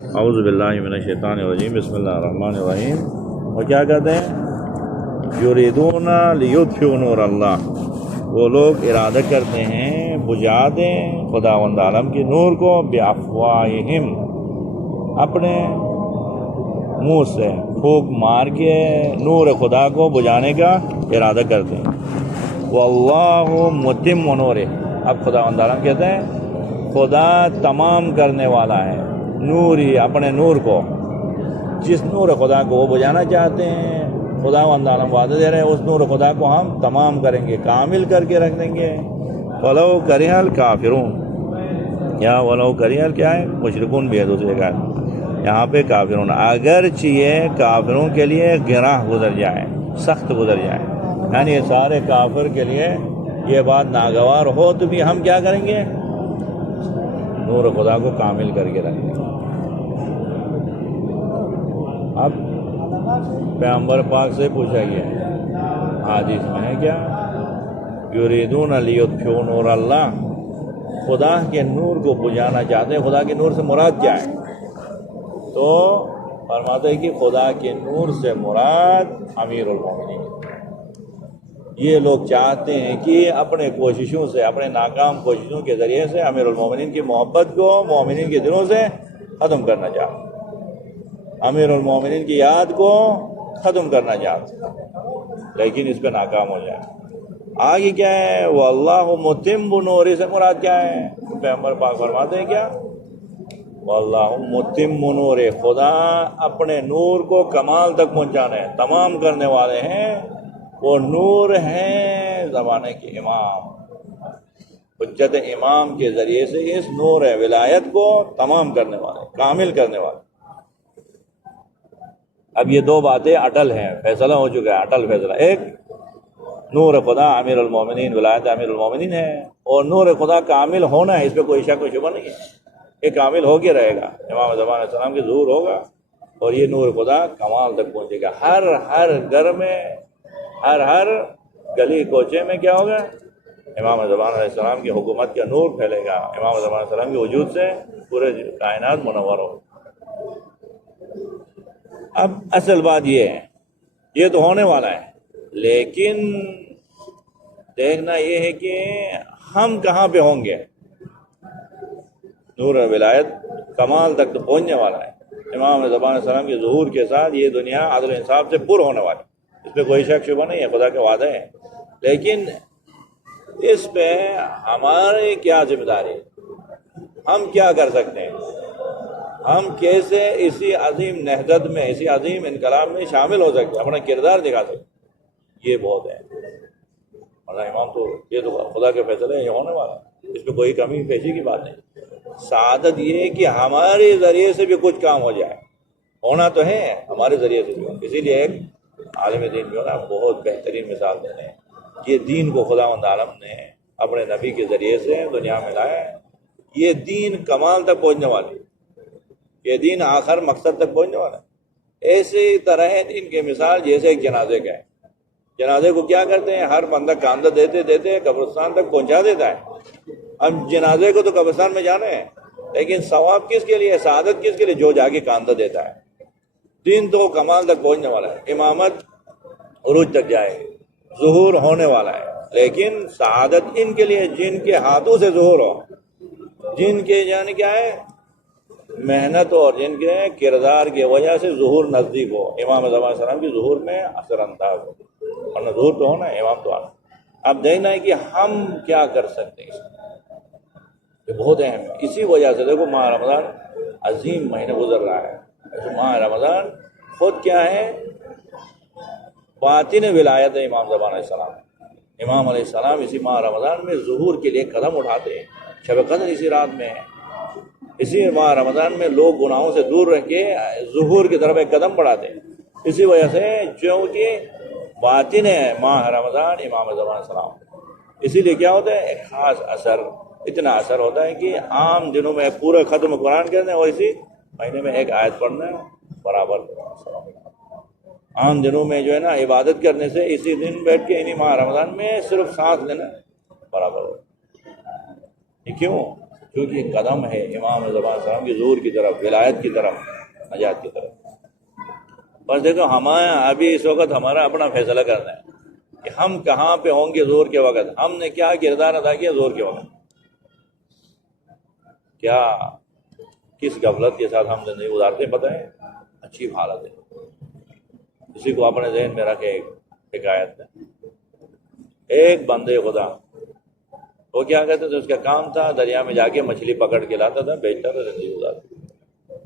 اعوذ باللہ من الشیطان الرجیم، بسم اللہ الرحمن الرحیم۔ اور کیا کہتے ہیں؟ یریدون لیطفئوا نور اللہ، وہ لوگ ارادہ کرتے ہیں بجھا دیں خداوند عالم کے نور کو، بافواہہم، اپنے منہ سے پھونک مار کے نور خدا کو بجھانے کا ارادہ کرتے ہیں۔ واللہ متم نورہ، اب خداوند عالم کہتے ہیں خدا تمام کرنے والا ہے نوری، اپنے نور کو، جس نور خدا کو وہ بجھانا چاہتے ہیں خداوند عالم وعدہ دے رہے ہیں اس نور خدا کو ہم تمام کریں گے، کامل کر کے رکھ دیں گے۔ ولو کرہ الکافرون، یا ولو کرہ کیا ہے؟ مشرکون بھی ہے دوسرے کا، یہاں پہ کافرون، اگرچہ یہ کافروں کے لیے گراہ گزر جائے، سخت گزر جائے، یعنی یہ سارے کافر کے لیے یہ بات ناگوار ہو تو بھی ہم کیا کریں گے؟ نور خدا کو کامل کر کے رکھیں گے۔ اب پیغمبر پاک سے پوچھا گیا، حدیث میں ہے کیا؟ یریدون لیطفئوا نور اللہ، خدا کے نور کو بجھانا چاہتے ہیں۔ خدا کے نور سے مراد کیا ہے؟ تو فرماتے ہیں کہ خدا کے نور سے مراد امیر المومنین۔ یہ لوگ چاہتے ہیں کہ اپنے کوششوں سے، اپنے ناکام کوششوں کے ذریعے سے امیر المومنین کی محبت کو مومنین کے دلوں سے ختم کرنا چاہتے ہیں، امیر المومنین کی یاد کو ختم کرنا چاہتے ہیں، لیکن اس پہ ناکام ہو جائے۔ آگے کیا ہے؟ واللہ متم نورہ سے مراد کیا ہے؟ پیغمبر پاک فرماتے ہیں کیا؟ واللہ متم نورہ، خدا اپنے نور کو کمال تک پہنچانے، تمام کرنے والے ہیں۔ وہ نور ہیں زمانے کے امام، حجت امام کے ذریعے سے اس نور ولایت کو تمام کرنے والے، کامل کرنے والے۔ اب یہ دو باتیں اٹل ہیں، فیصلہ ہو چکا ہے، اٹل فیصلہ۔ ایک، نور خدا امیر المومنین، ولایت امیر المومنین ہے، اور نور خدا کامل ہونا ہے، اس پہ کوئی شک و شبہ نہیں ہے، یہ کامل ہو کے رہے گا، امام زمان علیہ السلام کے ظہور ہوگا اور یہ نور خدا کمال تک پہنچے گا۔ ہر گھر میں، ہر گلی کوچے میں کیا ہوگا؟ امام زمان علیہ السلام کی حکومت کا نور پھیلے گا، امام زمان علیہ السلام کے وجود سے پورے کائنات منور ہو۔ اب اصل بات یہ ہے، یہ تو ہونے والا ہے، لیکن دیکھنا یہ ہے کہ ہم کہاں پہ ہوں گے۔ نور ولایت کمال تک تو پہنچنے والا ہے، امام زمان علیہ السلام کے ظہور کے ساتھ یہ دنیا عدل و انصاف سے پر ہونے والی، اس پہ کوئی شک شبہ نہیں ہے، خدا کے وعدے ہیں۔ لیکن اس پہ ہماری کیا ذمہ داری ہے؟ ہم کیا کر سکتے ہیں؟ ہم کیسے اسی عظیم نہضت میں، اسی عظیم انقلاب میں شامل ہو سکتے ہیں، اپنا کردار دکھا سکتے ہیں؟ یہ بہت ہے، ورنہ امام تو یہ تو خدا کے فیصلے ہیں، یہ ہونے والا ہے، اس پہ کوئی کمی پیشی کی بات نہیں۔ سعادت یہ ہے کہ ہمارے ذریعے سے بھی کچھ کام ہو جائے، ہونا تو ہے ہمارے ذریعے سے بھی۔ اسی لیے ایک عالم دین جو ہے نا بہت بہترین مثال دینے ہیں، یہ دین کو خداوند عالم نے اپنے نبی کے ذریعے سے دنیا میں لایا ہے، یہ دین کمال تک پہنچنے والی، یہ دین آخر مقصد تک پہنچنے والا ہے۔ اسی طرح ہے دین کی مثال جیسے ایک جنازے کا ہے، جنازے کو کیا کرتے ہیں؟ ہر بندہ کاندھا دیتے دیتے قبرستان تک پہنچا دیتا ہے۔ اب جنازے کو تو قبرستان میں جانا ہے، لیکن ثواب کس کے لیے، سعادت کس کے لیے؟ جو جا کے کاندھا دیتا ہے۔ دین تو کمال تک پہنچنے والا ہے، امامت عروج تک جائے گی، ظہور ہونے والا ہے، لیکن سعادت ان کے لیے جن کے ہاتھوں سے ظہور ہو، جن کے یعنی کیا ہے محنت اور جن کے کردار کی وجہ سے ظہور نزدیک ہو، امام زمان علیہ السلام کی ظہور میں اثر انداز ہو، ورنہ ظہور تو ہونا ہے، امام تو آنا۔ اب دیکھنا ہے کہ ہم کیا کر سکتے ہیں، یہ بہت اہم ہے۔ اسی وجہ سے دیکھو ماہ رمضان عظیم مہینہ گزر رہا ہے، ماہ رمضان خود کیا ہے؟ باطن ولایت ہے امام زمان علیہ السلام۔ امام علیہ السلام اسی ماہ رمضان میں ظہور کے لیے قدم اٹھاتے ہیں، شب قدر اسی رات میں ہے، اسی ماہ رمضان میں لوگ گناہوں سے دور رہ کے ظہور کی طرف ایک قدم بڑھاتے ہیں۔ اسی وجہ سے چونکہ باطن ہے ماہ رمضان امام زمان علیہ السلام، اسی لیے کیا ہوتا ہے؟ ایک خاص اثر، اتنا اثر ہوتا ہے کہ عام دنوں میں پورے ختم قرآن کرنا ہے اور اسی مہینے میں ایک آیت پڑھنا ہے برابر۔ عام دنوں میں جو ہے نا عبادت کرنے سے اسی دن بیٹھ کے انہی ماہ رمضان میں صرف سانس لینا برابر ہو۔ یہ کیوں؟ کیونکہ یہ قدم ہے امام زمان السلام کی ظہور کی طرف، ولایت کی طرف، نجات کی طرف۔ بس دیکھو ہمارے ابھی اس وقت ہمارا اپنا فیصلہ کرنا ہے کہ ہم کہاں پہ ہوں گے ظہور کے وقت، ہم نے کیا کردار ادا کیا ظہور کے وقت، کیا کس غفلت کے ساتھ ہم زندگی گزارتے ہیں، پتہ ہے اچھی حالت ہے۔ کسی کو اپنے ذہن میں رکھے ایک حکایت ہے، ایک بندے خدا وہ کیا کہتے تھے، اس کا کام تھا دریا میں جا کے مچھلی پکڑ کے لاتا تھا، بیچتا تھا، زندگی گزارتا،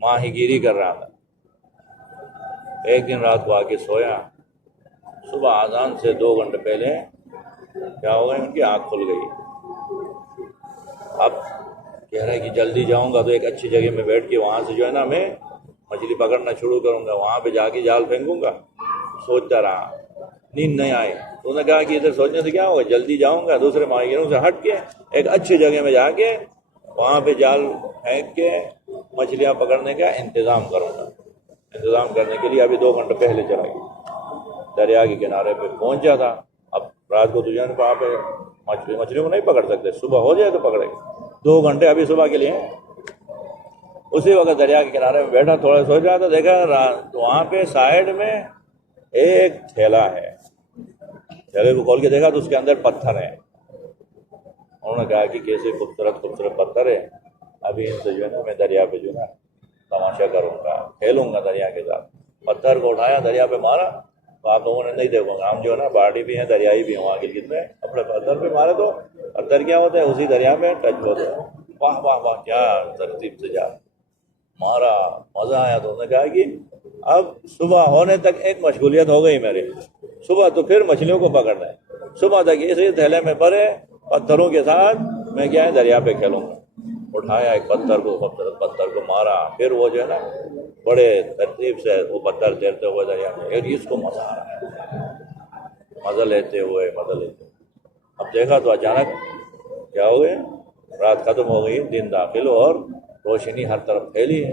ماہی گیری کر رہا تھا۔ ایک دن رات کو آ کے سویا، صبح اذان سے 2 گھنٹے پہلے کیا ہو گئی، ان کی آنکھ کھل گئی۔ اب کہہ رہا ہے کہ جلدی جاؤں گا تو ایک اچھی جگہ میں بیٹھ کے وہاں سے جو ہے نا میں مچھلی پکڑنا شروع کروں گا، وہاں پہ جا کے جال پھینکوں گا۔ سوچتا رہا، نیند نہیں آئی، تو انہوں نے کہا کہ ادھر سوچنے سے کیا ہوگا، جلدی جاؤں گا دوسرے ماہی گیروں سے ہٹ کے ایک اچھی جگہ میں جا کے وہاں پہ جال پھینک کے مچھلیاں پکڑنے کا انتظام کروں گا۔ انتظام کرنے کے لیے ابھی 2 گھنٹے پہلے چلا گیا، دریا کے کنارے پہ پہنچا تھا۔ اب رات کو تجھے وہاں پہ مچھلیوں کو نہیں پکڑ سکتے، صبح ہو جائے تو پکڑے گا، 2 گھنٹے ابھی صبح کے لیے ہیں۔ اسی وقت دریا کے کنارے میں بیٹھا، تھوڑا سوچ رہا تھا، دیکھا وہاں پہ سائڈ میں ایک تھیلا ہے، تھیلے کو کھول کے دیکھا تو اس کے اندر پتھر ہیں۔ انہوں نے کہا کہ کیسے خوبصورت خوبصورت پتھر ہے، ابھی ان سے جو ہے نا میں دریا پہ جو ہے نا تماشا کروں گا، کھیلوں گا دریا کے ساتھ۔ پتھر کو اٹھایا، دریا پہ مارا، تو آپ لوگوں نے نہیں دیکھو گا، ہم جو ہے نا باڑی بھی ہیں، دریائی بھی ہیں، وہاں گلگت میں اپنے پتھر پہ مارے تو پتھر کیا ہوتا ہے، اسی دریا میں ٹچ ہوتا ہے۔ واہ واہ واہ، کیا ترتیب سے جا مارا، مزہ آیا۔ تو انہوں نے کہا کہ اب صبح ہونے تک ایک مشغولیت ہو گئی میری، صبح تو پھر مچھلیوں کو پکڑنا ہے، صبح تک اسی تھیلے میں پڑے پتھروں کے ساتھ میں کیا ہے دریا پہ کھیلوں گا۔ اٹھایا ایک پتھر کو، خوبصورت پتھر کو مارا، پھر وہ جو ہے نا بڑے ترتیب سے وہ پتھر تیرتے ہوئے دریا میں، اور اس کو مزہ آ رہا ہے، مزہ لیتے ہوئے مزہ لیتے ہوئے۔ اب دیکھا تو اچانک کیا ہو گیا، رات ختم ہو گئی، دن داخل اور روشنی ہر طرف پھیلی ہے،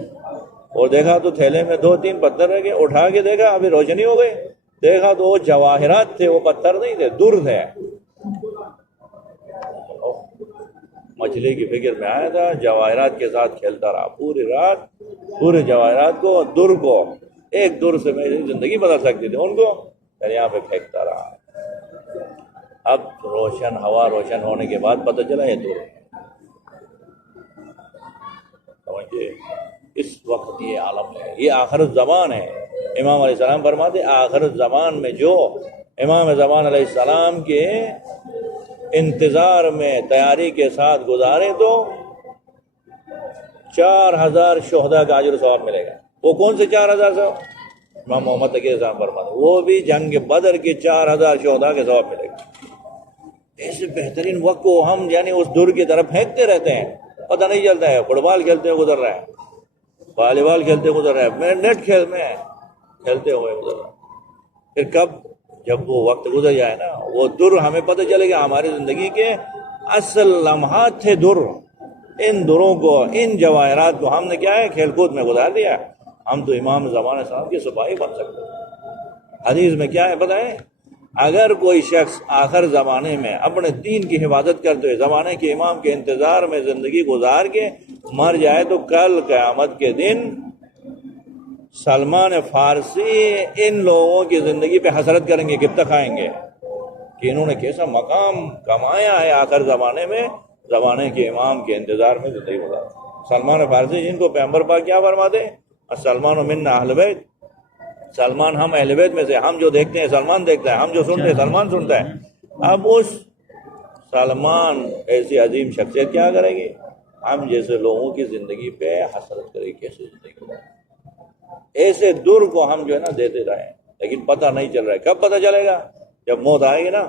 اور دیکھا تو تھیلے میں 2-3 پتھر رہ گئے، اٹھا کے دیکھا ابھی روشنی ہو گئی، دیکھا تو وہ جواہرات تھے، وہ پتھر نہیں تھے، در تھے۔ مچھلی کی فکر میں آیا تھا، جواہرات کے ساتھ کھیلتا رہا پوری رات، پورے جواہرات کو، در کو، ایک در سے میری زندگی بدل سکتی تھی، ان کو دریا پہ پھینکتا رہا۔ اب روشن ہوا روشن ہونے کے بعد پتہ چلا یہ در ہے۔ سمجھے، اس وقت یہ عالم ہے، یہ آخر الزمان ہے۔ امام علیہ السلام فرماتے آخر الزمان میں جو امام زمان علیہ السلام کے انتظار میں تیاری کے ساتھ گزارے تو 4000 شہداء کا اجر و ثواب ملے گا۔ وہ کون سے 4000 ثواب؟ امام محمد تقی صاحب فرماتے وہ بھی جنگ بدر کے 4000 شہداء کے ثواب ملے گا۔ ایسے بہترین وقت کو ہم یعنی اس دور کی طرف پھینکتے رہتے ہیں، پتہ نہیں چلتا ہے، فٹ بال کھیلتے ہوئے گزر رہا ہے، والی بال کھیلتے ہوئے گزر رہا ہے، نیٹ کھیل میں کھیلتے ہوئے گزر رہا ہے۔ پھر کب جب وہ وقت گزر جائے نا، وہ در ہمیں پتہ چلے گا ہماری زندگی کے اصل لمحات تھے در، ان دروں کو، ان جواہرات کو ہم نے کیا ہے کھیل کود میں گزار دیا۔ ہم تو امام زمان صاحب کے سپاہی بن سکتے ہیں۔ حدیث میں کیا ہے پتہ ہے، اگر کوئی شخص آخر زمانے میں اپنے دین کی حفاظت کرتے ہوئے زمانے کے امام کے انتظار میں زندگی گزار کے مر جائے تو کل قیامت کے دن سلمان فارسی ان لوگوں کی زندگی پہ حسرت کریں گے، گپتہ کھائیں گے کہ انہوں نے کیسا مقام کمایا ہے آخر زمانے میں، زمانے کے امام کے انتظار میں زندگی گزار۔ سلمان فارسی جن کو پیغمبر پاک کیا فرماتے ہیں، سلمان منا اہل بیت، سلمان ہم اہل بیت میں سے، ہم جو دیکھتے ہیں سلمان دیکھتا ہے، ہم جو سنتے ہیں سلمان سنتا ہے۔ اب اس سلمان ایسی عظیم شخصیت کیا کرے گی، ہم جیسے لوگوں کی زندگی پہ حسرت کرے گی، کیسے زندگی گزارے۔ ایسے در کو ہم جو ہے نا دیتے رہے، لیکن پتہ نہیں چل رہا ہے، کب پتہ چلے گا، جب موت آئے گی نا۔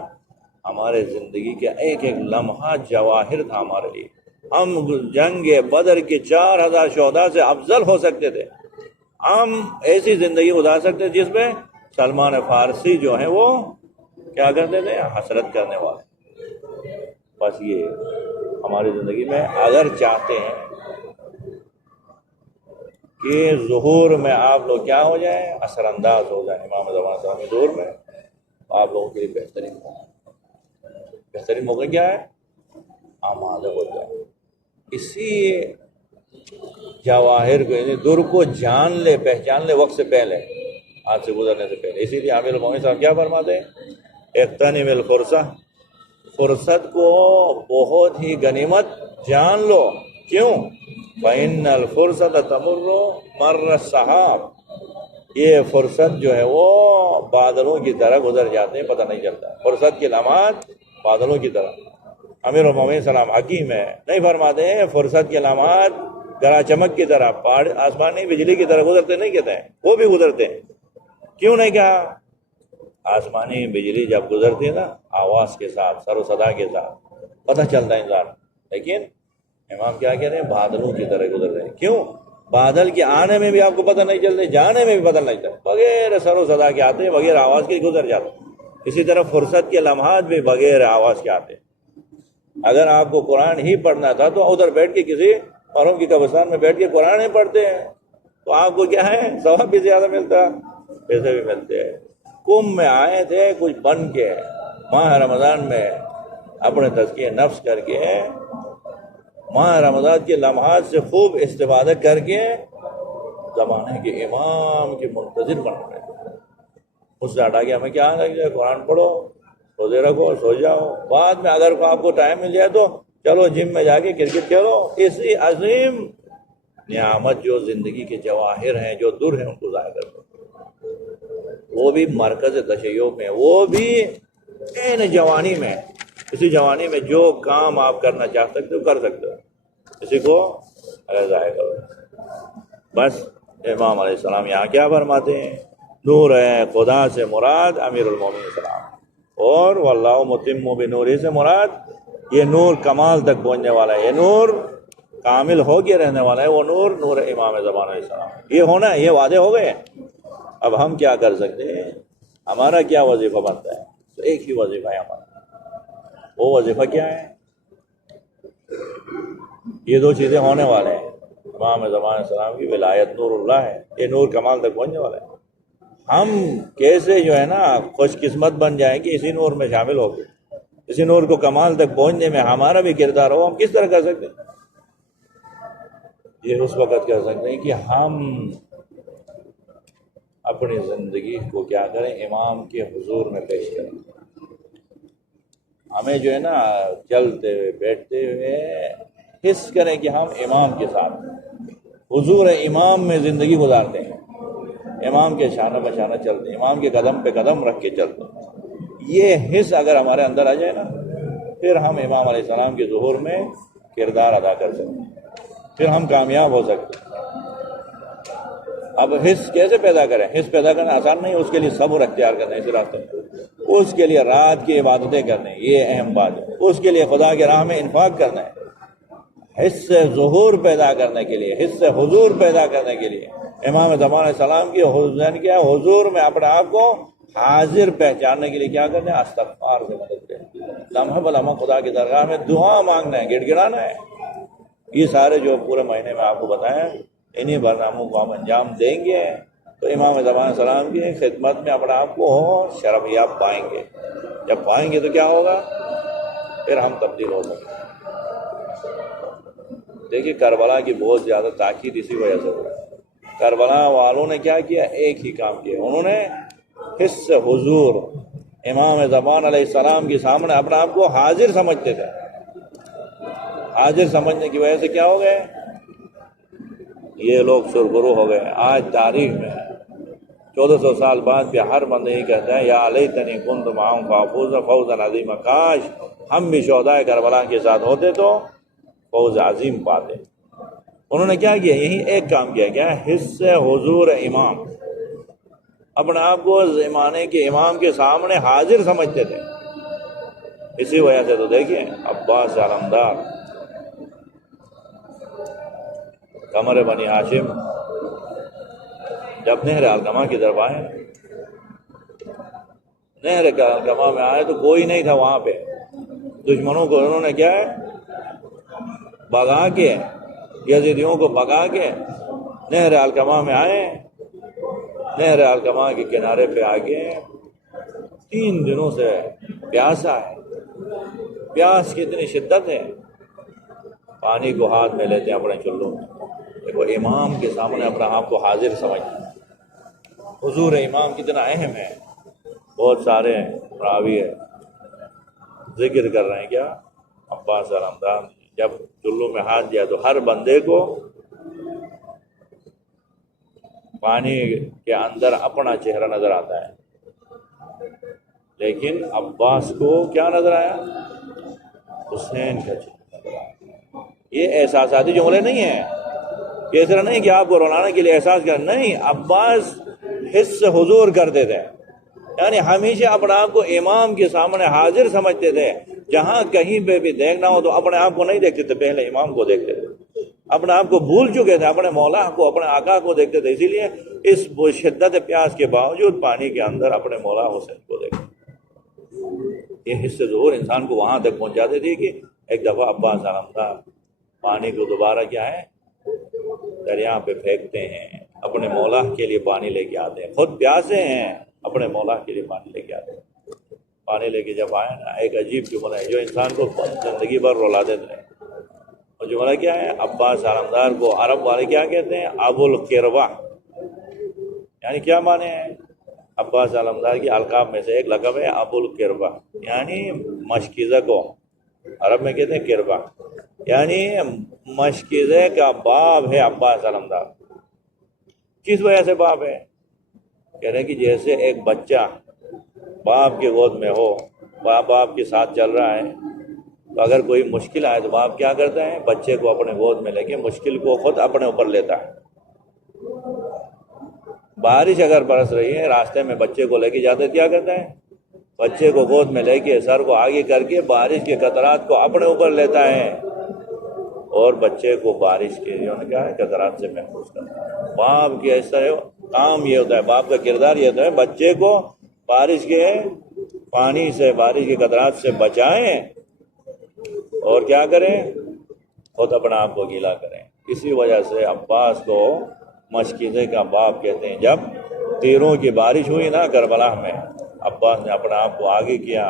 ہمارے زندگی کے ایک ایک لمحہ جواہر تھا ہمارے لیے، ہم جنگ بدر کے 4000 شہداء سے افضل ہو سکتے تھے، ہم ایسی زندگی گزار سکتے جس میں سلمان فارسی جو ہیں وہ کیا کرتے تھے، حسرت کرنے والے۔ بس یہ ہماری زندگی میں اگر چاہتے ہیں کہ ظہور میں آپ لوگ کیا ہو جائیں، اثر انداز ہو جائیں امام زمان صاحب کے دور میں، آپ لوگوں کے لیے بہترین موقع کیا ہے، آمادہ ہو جائیں، اسی جواہر کو یعنی در کو جان لے پہچان لے وقت سے پہلے، ہاتھ سے گزرنے سے پہلے. اسی لیے عامر المومن صاحب کیا فرماتے ہیں؟ اغتنم الفرصہ، فرصت کو بہت ہی غنیمت جان لو. کیوں؟ فإن الفرصة تمر مر السحاب، یہ فرصت جو ہے وہ بادلوں کی طرح گزر جاتے ہیں، پتہ نہیں چلتا. فرصت کی لمحات بادلوں کی طرح. امیر المومنین سلام حکیم ہے، نہیں فرماتے ہیں فرصت کی لمحات گرا چمک کی طرح، پہاڑ آسمانی بجلی کی طرح گزرتے، نہیں کہتے ہیں، وہ بھی گزرتے ہیں. کیوں نہیں کہا؟ آسمانی بجلی جب گزرتی ہے نا آواز کے ساتھ، سر و صدا کے ساتھ، پتہ چلتا ہے انسان. لیکن امام کیا کہہ رہے ہیں؟ بادلوں کی طرح گزر رہے ہیں. کیوں؟ بادل کے آنے میں بھی آپ کو پتہ نہیں چلتے، جانے میں بھی پتہ نہیں چلتا، بغیر سر و صدا کے آتے ہیں، بغیر آواز کے گزر جاتے. اسی طرح فرصت کے لمحات بھی بغیر آواز کے آتے. اگر آپ کو قرآن ہی پڑھنا تھا تو ادھر بیٹھ کے کسی محروم کی قبرستان میں بیٹھ کے قرآن ہی پڑھتے ہیں، تو آپ کو کیا ہے؟ ثواب بھی زیادہ ملتا، پیسے بھی ملتے ہیں. کم میں آئے تھے کچھ بن کے، ماہ رمضان میں اپنے تزکیہ نفس کر کے، ماہ رمضان کے لمحات سے خوب استفادہ کر کے زمانے کے امام کے منتظر بن رہے ہیں. اس سے ہٹا کے ہمیں کیا لگ جائے؟ قرآن پڑھو، روزے رکھو، سو جاؤ. بعد میں اگر آپ کو ٹائم مل جائے تو چلو جم میں جا کے کرکٹ کھیلو. اسی عظیم نعمت جو زندگی کے جواہر ہیں، جو در ہیں، ان کو ضائع کر دو. وہ بھی مرکز تشیع میں، وہ بھی این جوانی میں. اسی جوانی میں جو کام آپ کرنا چاہ سکتے ہو کر سکتے ہو، اسی کو اگر ضائع کرو. بس امام علیہ السلام یہاں کیا فرماتے ہیں؟ نور ہے خدا سے مراد امیر المومنین السلام، اور واللہ متم بنورہ سے مراد یہ نور کمال تک پہنچنے والا ہے، یہ نور کامل ہو کے رہنے والا ہے. وہ نور، نور امام زمان علیہ السلام. یہ ہونا ہے، یہ وعدے ہو گئے. اب ہم کیا کر سکتے ہیں؟ ہمارا کیا وظیفہ بنتا ہے؟ تو ایک ہی وظیفہ ہے ہمارا. وہ وظیفہ کیا ہے؟ یہ دو چیزیں ہونے والے ہیں. امام زمان علیہ السلام کی ولایت نور اللہ ہے، یہ نور کمال تک پہنچنے والا ہے. ہم کیسے جو ہے نا خوش قسمت بن جائیں کہ اسی نور میں شامل ہو گئے، اسی نور کو کمال تک پہنچنے میں ہمارا بھی کردار ہو. ہم کس طرح کر سکتے ہیں؟ یہ اس وقت کر سکتے ہیں کہ ہم اپنی زندگی کو کیا کریں؟ امام کے حضور میں پیش کریں. ہمیں جو ہے نا چلتے ہوئے بیٹھتے ہوئے حس کریں کہ ہم امام کے ساتھ حضور امام میں زندگی گزارتے ہیں، امام کے شانہ بشانہ چلتے ہیں، امام کے قدم پہ قدم رکھ کے چلتے ہیں. یہ حس اگر ہمارے اندر آ جائے نا، پھر ہم امام علیہ السلام کے ظہور میں کردار ادا کر سکتے ہیں، پھر ہم کامیاب ہو سکتے ہیں. اب حس کیسے پیدا کریں؟ حس پیدا کرنا آسان نہیں، اس کے لیے صبر اختیار کرنا ہے. اس راستے میں اس کے لیے رات کی عبادتیں کرنا ہے، یہ اہم بات ہے. اس کے لیے خدا کے راہ میں انفاق کرنا ہے. حس سے ظہور پیدا کرنے کے لیے، حس سے حضور پیدا کرنے کے لیے امام زمان علیہ السلام کی حضور میں اپنے آپ کو حاضر پہچاننے کے لیے کیا کرنا ہے؟ استغفار سے مدد کریں، لمحہ بلمحہ خدا کی درگاہ میں دعا مانگنا ہے، گڑ گڑانا ہے. یہ سارے جو پورے مہینے میں آپ کو بتایا، انہی برناموں کو ہم انجام دیں گے تو امام زمان علیہ السلام کی خدمت میں اپنے آپ کو شرف یاب پائیں گے. جب پائیں گے تو کیا ہوگا؟ پھر ہم تبدیل ہو سکتے ہیں. دیکھیے کربلا کی بہت زیادہ تاکید اسی وجہ سے ہو رہا ہے. کربلا والوں نے کیا کیا؟ ایک ہی کام کیا، انہوں نے حس حضور امام زمان علیہ السلام کے سامنے اپنے آپ کو حاضر سمجھتے تھے. حاضر سمجھنے کی وجہ سے کیا ہو گئے؟ یہ لوگ سرخرو ہو گئے. آج تاریخ میں 1400 سال بعد بھی ہر بندہ یہ کہتا ہے یا لیتنی کنت معہم فافوز فوزا عظیما، کاش ہم بھی شہداء کربلا کے ساتھ ہوتے تو فوز عظیم پاتے. انہوں نے کیا کیا؟ یہی ایک کام کیا. کیا؟ حس حضور امام، اپنے آپ کو زمانے کے امام کے سامنے حاضر سمجھتے تھے. اسی وجہ سے تو دیکھیں عباس علمدار قمر بنی ہاشم جب نہر علقمہ کی طرف آئے، نہر علقمہ میں آئے تو کوئی نہیں تھا وہاں پہ. دشمنوں کو انہوں نے کیا ہے؟ بھگا کے، یزیدیوں کو بھگا کے نہر علقمہ میں آئے. نہر علقمہ کے کنارے پہ آگے 3 دنوں سے پیاسا ہے. پیاس کی اتنی شدت ہے پانی کو ہاتھ میں لیتے ہیں اپنے چلوں میں. دیکھو امام کے سامنے اپنا آپ کو حاضر سمجھتے. حضور امام کتنا اہم ہے. بہت سارے راوی ہے ذکر کر رہے ہیں کیا عباس علمدار جب چلوں میں ہاتھ دیا تو ہر بندے کو پانی کے اندر اپنا چہرہ نظر آتا ہے، لیکن عباس کو کیا نظر آیا؟ حسین کا چہرہ نظر آیا. یہ احساساتی جملے نہیں ہیں، یہ طرح نہیں کہ آپ کو رولانے کے لیے احساس کر، نہیں، عباس حس حضور کرتے تھے. یعنی ہمیشہ اپنے آپ کو امام کے سامنے حاضر سمجھتے تھے. جہاں کہیں پہ بھی دیکھنا ہو تو اپنے آپ کو نہیں دیکھتے تھے، پہلے امام کو دیکھتے تھے. اپنے آپ کو بھول چکے تھے، اپنے مولا کو، اپنے آقا کو دیکھتے تھے. اسی لیے اس شدت پیاس کے باوجود پانی کے اندر اپنے مولا حسین کو دیکھتے. یہ حصے ظہور انسان کو وہاں تک پہنچاتے تھے کہ ایک دفعہ عباس علمدار پانی کو دوبارہ کیا ہے دریا پہ پھینکتے ہیں، اپنے مولا کے لیے پانی لے کے آتے ہیں. خود پیاسے ہیں، اپنے مولا کے لیے پانی لے کے آتے ہیں. پانی لے کے جب آئے نا، ایک عجیب جملہ ہے جو انسان کو زندگی بھر رلا دیتے ہیں. اور جملہ کیا ہے؟ عباس علمدار کو عرب والے کیا کہتے ہیں؟ ابو القربہ. یعنی کیا معنی ہے؟ عباس علمدار کی القاب میں سے ایک لقب ہے ابو القربہ، یعنی مشکیزہ کو عرب میں کہتے ہیں قربہ، یعنی مشکیزہ کا باپ ہے عباس علمدار. کس وجہ سے باپ ہے؟ کہہ رہے ہیں کہ جیسے ایک بچہ باپ کے گود میں ہو، باپ کے ساتھ چل رہا ہے، تو اگر کوئی مشکل آئے تو باپ کیا کرتا ہے؟ بچے کو اپنے گود میں لے کے مشکل کو خود اپنے اوپر لیتا ہے. بارش اگر برس رہی ہے، راستے میں بچے کو لے کے جاتے کیا کرتا ہے؟ بچے کو گود میں لے کے سر کو آگے کر کے بارش کے قطرات کو اپنے اوپر لیتا ہے اور بچے کو بارش کے کیا ہے قطرات سے محفوظ کرتا ہے. باپ کی اس طرح کام یہ ہوتا ہے، باپ کا کردار یہ ہوتا ہے بچے کو بارش کے پانی سے، بارش کے قطرات سے بچائیں اور کیا کریں؟ خود اپنا آپ کو گیلا کریں. اسی وجہ سے عباس کو مشکیزے کا باپ کہتے ہیں. جب تیروں کی بارش ہوئی نا کربلا میں، عباس نے اپنا آپ کو آگے کیا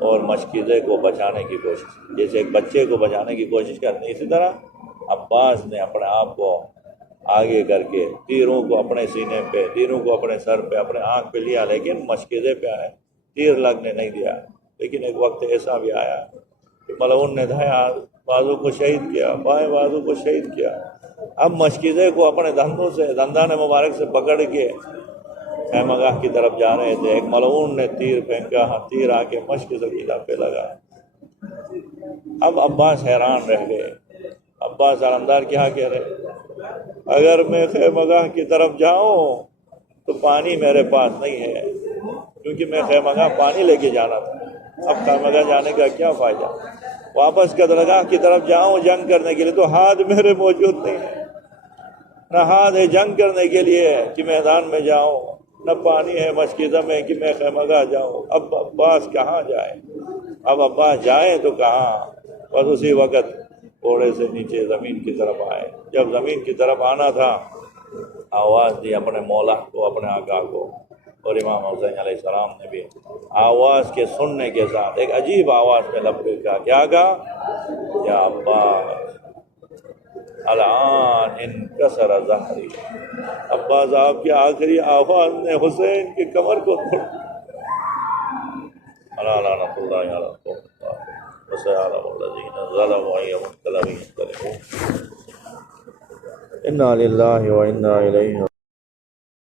اور مشکیزے کو بچانے کی کوشش، جیسے ایک بچے کو بچانے کی کوشش کرتے ہیں، اسی طرح عباس نے اپنے آپ کو آگے کر کے تیروں کو اپنے سینے پہ، تیروں کو اپنے سر پہ، اپنے آنکھ پہ لیا، لیکن مشکیزے پہ آئے، تیر لگنے نہیں دیا. لیکن ایک وقت ایسا بھی آیا کہ ملعون نے دھایا بازو کو شہید کیا، بائیں بازو کو شہید کیا. اب مشکیزے کو اپنے دندوں سے، دندان مبارک سے پکڑ کے خیمہ گاہ کی طرف جا رہے تھے. ایک ملعون نے تیر پھینکا، تیر آ کے مشکیزے کی لب پہ لگا. اب عباس حیران رہ گئے. عباس علمدار کیا کہہ رہے؟ اگر میں خیمہ گاہ کی طرف جاؤں تو پانی میرے پاس نہیں ہے، کیونکہ میں خیمہ گاہ پانی لے کے جانا تھا. اب خیمہ گاہ جانے کا کیا فائدہ؟ واپس قدرگاہ کی طرف جاؤں جنگ کرنے کے لیے تو ہاتھ میرے موجود نہیں ہے، نہ ہاتھ ہے جنگ کرنے کے لیے کہ میدان میں جاؤں، نہ پانی ہے مشکیزہ میں کہ میں خیمہ گاہ جاؤں. اب عباس کہاں جائے؟ اب عباس جائیں تو کہاں؟ بس اسی وقت گھوڑے سے نیچے زمین کی طرف آئے. جب زمین کی طرف آنا تھا، آواز دی اپنے مولا کو، اپنے آقا کو. اور امام حسین علیہ السلام نے بھی آواز کے سننے کے ساتھ ایک عجیب آواز میں لبیک کہا. کیا کہا؟ یا عباس الان انکسر ظہری. عباس آپ کی آخری آواز نے حسین کی کمر کو توڑ. الا لعنت اللہ علی القوم وسيعلم الذين ظلموا أي منقلب ينقلبون. إنا لله وإنا إليه